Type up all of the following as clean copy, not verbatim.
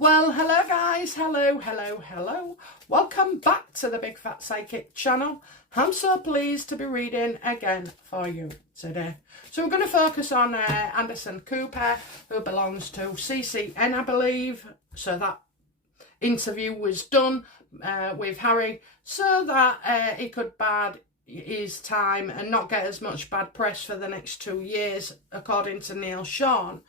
Well, hello guys, hello. Welcome back to the Big Fat Psychic channel. I'm so pleased to be reading again for you today. So we're going to focus on Anderson Cooper, who belongs to CCN, I believe. So that interview was done with Harry so that he could bide his time and not get as much bad press for the next 2 years, according to Neil Sean.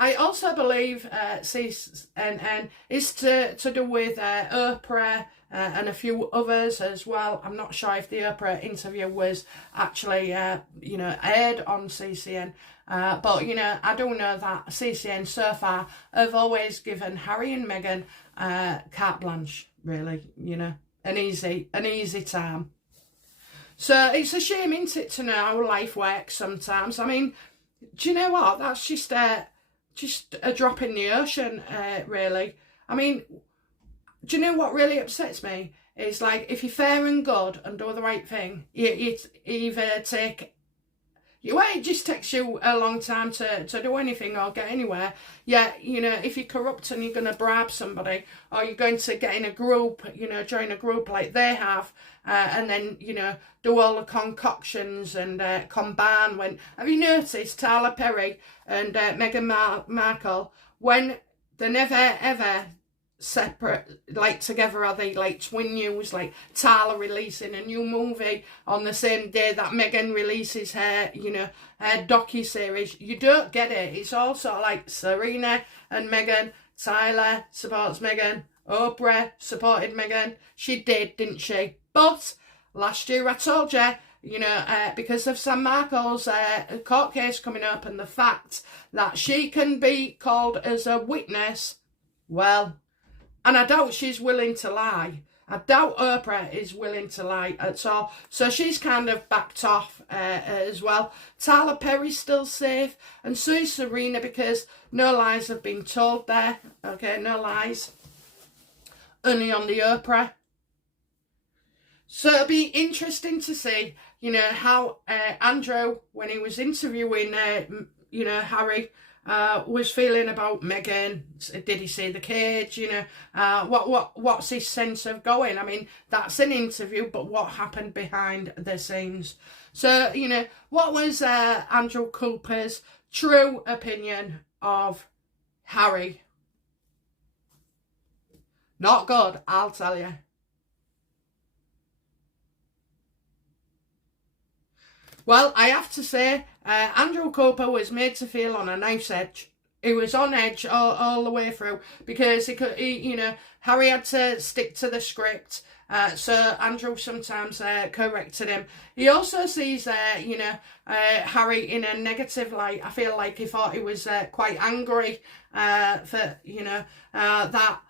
I also believe CNN is to do with Oprah and a few others as well. I'm not sure if the Oprah interview was actually, aired on CCN. But, I do know that CCN so far have always given Harry and Meghan carte blanche, really, an easy time. So it's a shame, isn't it, to know how life works sometimes. I mean, do you know what? That's just a drop in the ocean, really. I mean, do you know what really upsets me? It's like, if you're fair and good and do the right thing, it just takes you a long time to do anything or get anywhere. Yeah, if you're corrupt and you're going to bribe somebody, or you're going to get in a group, join a group like they have, and then, do all the concoctions and combine. Have you noticed Tyler Perry and Meghan Markle, when they never ever separate, like together, are they like twin news, like Tyler releasing a new movie on the same day that Meghan releases her her docu-series? You don't get it. It's all sort of like Serena and Meghan, Tyler supports Meghan, Oprah supported Meghan. She did, didn't she? But last year I told you, because of Sam Markle's court case coming up and the fact that she can be called as a witness, well, and I doubt she's willing to lie. I doubt Oprah is willing to lie at all. So she's kind of backed off as well. Tyler Perry's still safe, and so is Serena, because no lies have been told there. Okay, no lies. Only on the Oprah. So it'll be interesting to see, how Andrew, when he was interviewing, Harry, was feeling about Meghan. Did he see the cage? What's his sense of going? I mean, that's an interview, but what happened behind the scenes? So, what was Andrew Cooper's true opinion of Harry? Not good, I'll tell you. Well, I have to say, Andrew Cooper was made to feel on a knife's edge. He was on edge all the way through, because Harry had to stick to the script. So Andrew sometimes corrected him. He also sees, Harry in a negative light. I feel like he thought he was quite angry for, that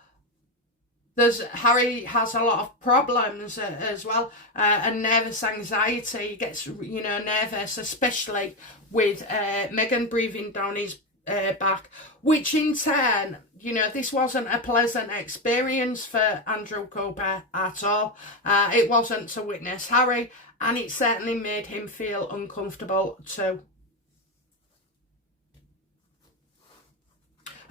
Harry has a lot of problems as well, and nervous anxiety. He gets, nervous, especially with Meghan breathing down his back, which in turn, this wasn't a pleasant experience for Andrew Cooper at all. It wasn't to witness Harry, and it certainly made him feel uncomfortable too.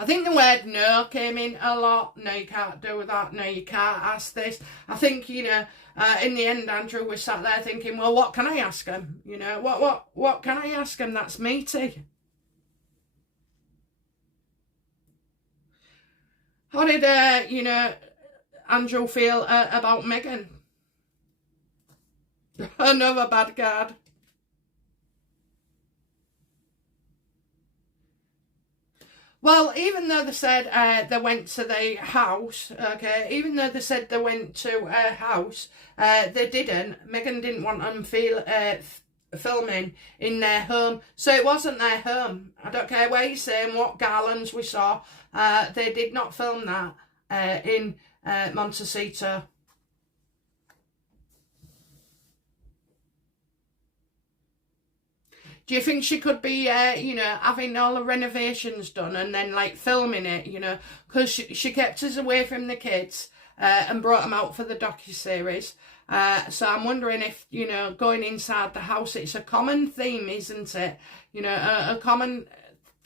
I think the word no came in a lot. No, you can't do that. No, you can't ask this. I think, in the end, Andrew was sat there thinking, well, what can I ask him? What can I ask him that's meaty? How did, Andrew feel about Meghan? Another bad card. Well, even though they said they went to the house, okay, even though they said they went to a house, they didn't. Meghan didn't want them filming in their home. So it wasn't their home. I don't care where you're saying, what garlands we saw. They did not film that in Montecito. Do you think she could be, having all the renovations done and then, like, filming it, Because she kept us away from the kids and brought them out for the docu-series. So I'm wondering if, going inside the house, it's a common theme, isn't it? A common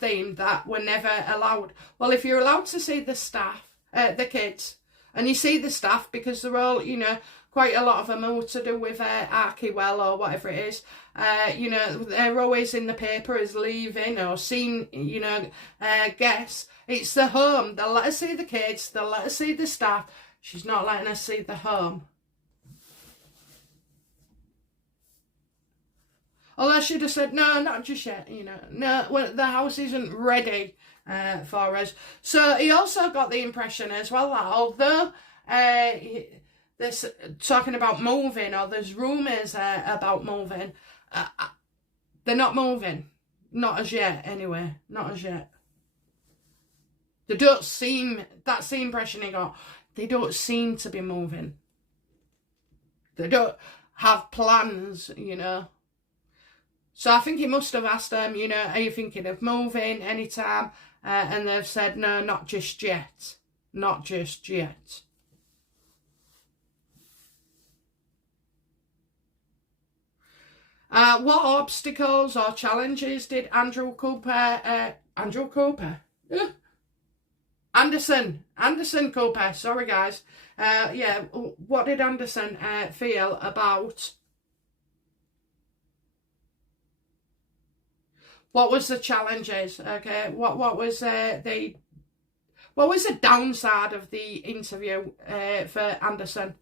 theme that we're never allowed. Well, if you're allowed to see the staff, the kids, and you see the staff because they're all, you know, quite a lot of them are to do with Archewell or whatever it is. You know, they're always in the paper as leaving or seen, you know, guests. It's the home. They'll let us see the kids. They'll let us see the staff. She's not letting us see the home. Although she'd have said, no, not just yet, you know. No, well, the house isn't ready for us. So he also got the impression as well that although there's talking about moving, or there's rumours about moving, they're not moving. Not as yet, anyway. Not as yet. They don't seem, that's the impression he got. They don't seem to be moving. They don't have plans, you know. So I think he must have asked them, you know, are you thinking of moving anytime? And they've said, no, not just yet. Not just yet. What obstacles or challenges did Anderson Cooper, sorry guys. Yeah, what did Anderson feel about... What was the challenges? Okay, what was the downside of the interview for Anderson?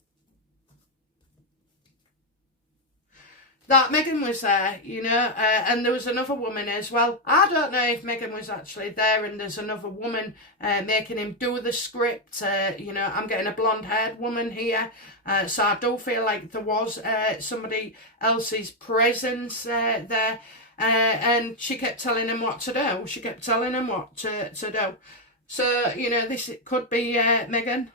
That Megan was there, you know, and there was another woman as well. I don't know if Megan was actually there, and there's another woman making him do the script. You know, I'm getting a blonde-haired woman here, so I do feel like there was somebody else's presence there. And she kept telling him what to do. She kept telling him what to do. So, you know, this could be Megan.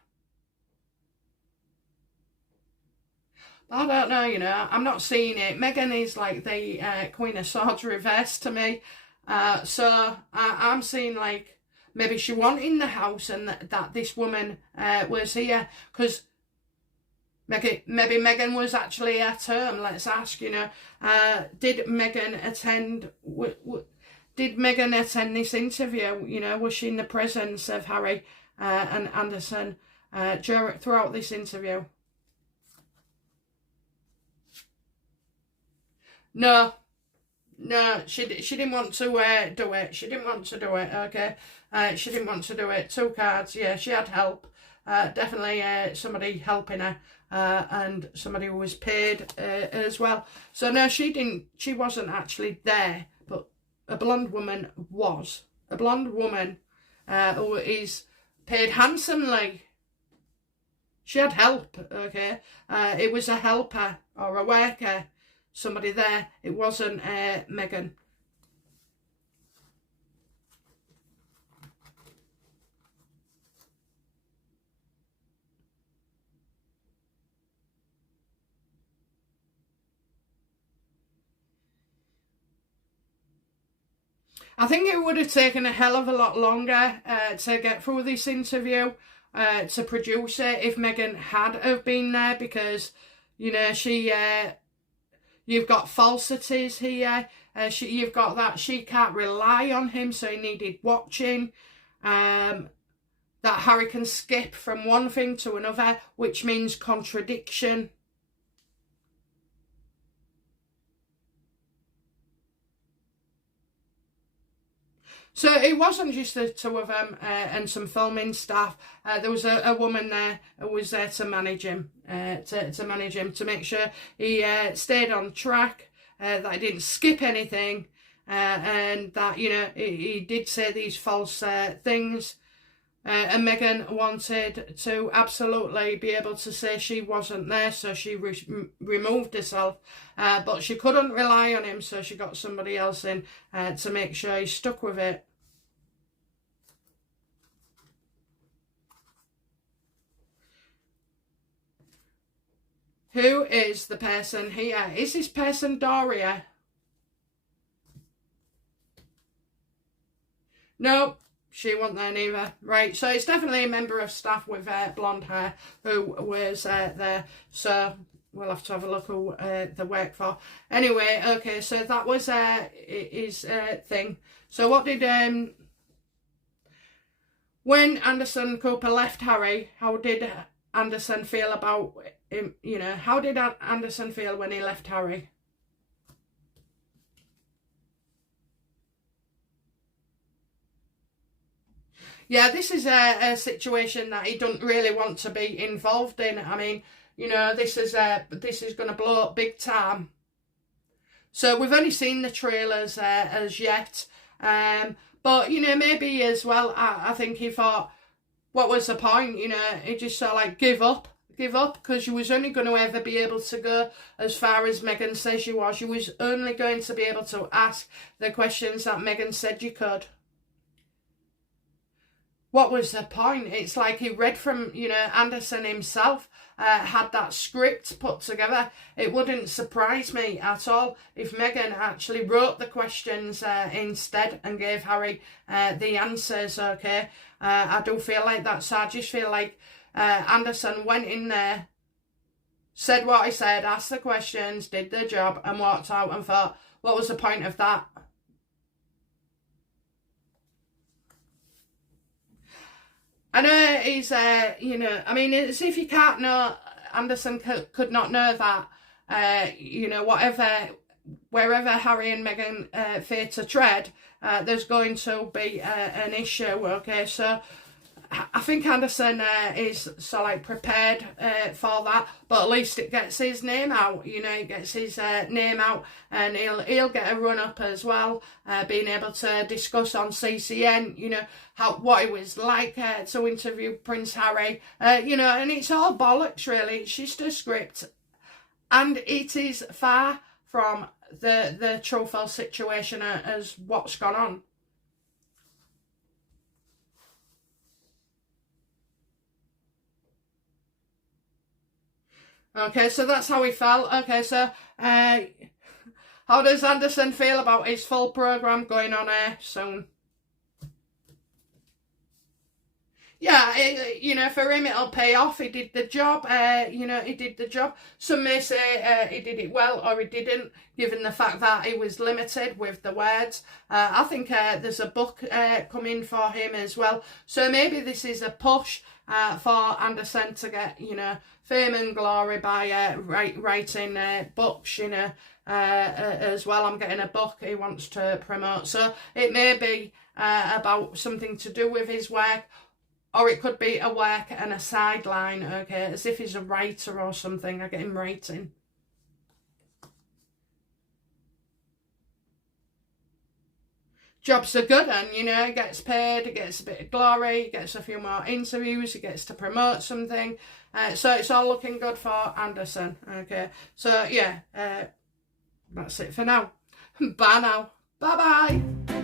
I don't know, you know. I'm not seeing it. Megan is like the Queen of Swords reverse to me. So I'm seeing like maybe she wasn't in the house and that this woman was here. Because... Maybe Megan was actually at home. Let's ask, you know, did Megan attend this interview? You know, was she in the presence of Harry and Anderson throughout this interview? No, she didn't want to do it. She didn't want to do it, okay? She didn't want to do it. 2 cards, yeah, she had help. Definitely somebody helping her. And somebody who was paid as well. So no, she wasn't actually there, but a blonde woman was. A blonde woman who is paid handsomely. She had help, okay? It was a helper or a worker, somebody there. It wasn't Megan. I think it would have taken a hell of a lot longer to get through this interview, to produce it, if Megan had have been there, because, you know, you've got falsities here. You've got that she can't rely on him, so he needed watching. That Harry can skip from one thing to another, which means contradiction. So it wasn't just the 2 of them and some filming staff. There was a woman there who was there to manage him, to make sure he stayed on track, that he didn't skip anything, and that, you know, he did say these false things. And Megan wanted to absolutely be able to say she wasn't there, so she removed herself. But she couldn't rely on him, so she got somebody else in to make sure he stuck with it. Who is the person here? Is this person Doria? Nope. She wasn't there neither. Right, so it's definitely a member of staff with blonde hair who was there. So, we'll have to have a look who they work for. Anyway, okay, so that was his thing. So what did when Anderson Cooper left Harry, how did Anderson feel about him? You know, how did Anderson feel when he left Harry? Yeah, this is a situation that he doesn't really want to be involved in. I mean, you know, this is going to blow up big time. So we've only seen the trailers as yet. But, you know, maybe as well, I think he thought, what was the point? You know, he just sort of like, give up, because you was only going to ever be able to go as far as Meghan says you was. You was only going to be able to ask the questions that Meghan said you could. What was the point? It's like he read from, you know, Anderson himself, had that script put together. It wouldn't surprise me at all if Meghan actually wrote the questions instead and gave Harry the answers, okay? I do feel like that, so I just feel like Anderson went in there, said what he said, asked the questions, did the job, and walked out and thought, what was the point of that? I know he's, you know, I mean, it's if you can't know, Anderson could not know that, you know, wherever Harry and Meghan fear to tread, there's going to be an issue, okay? So I think Anderson is sort of like prepared for that, but at least it gets his name out, you know, it gets his name out, and he'll get a run up as well, being able to discuss on CCN, you know, what it was like to interview Prince Harry, you know, and it's all bollocks really. It's just a script, and it is far from the truthful situation as what's gone on. Okay, so that's how he felt. Okay, so how does Anderson feel about his full programme going on air soon? Yeah, you know, for him it'll pay off. He did the job, you know, he did the job. Some may say he did it well or he didn't, given the fact that he was limited with the words. I think there's a book coming for him as well. So maybe this is a push for Anderson to get, you know, fame and glory by writing books, you know, as well. I'm getting a book he wants to promote. So it may be about something to do with his work, or it could be a work and a sideline, okay, as if he's a writer or something. I get him writing. Jobs are good, and, you know, he gets paid, he gets a bit of glory, he gets a few more interviews, he gets to promote something. So it's all looking good for Anderson, okay. So, yeah, that's it for now. Bye now. Bye-bye.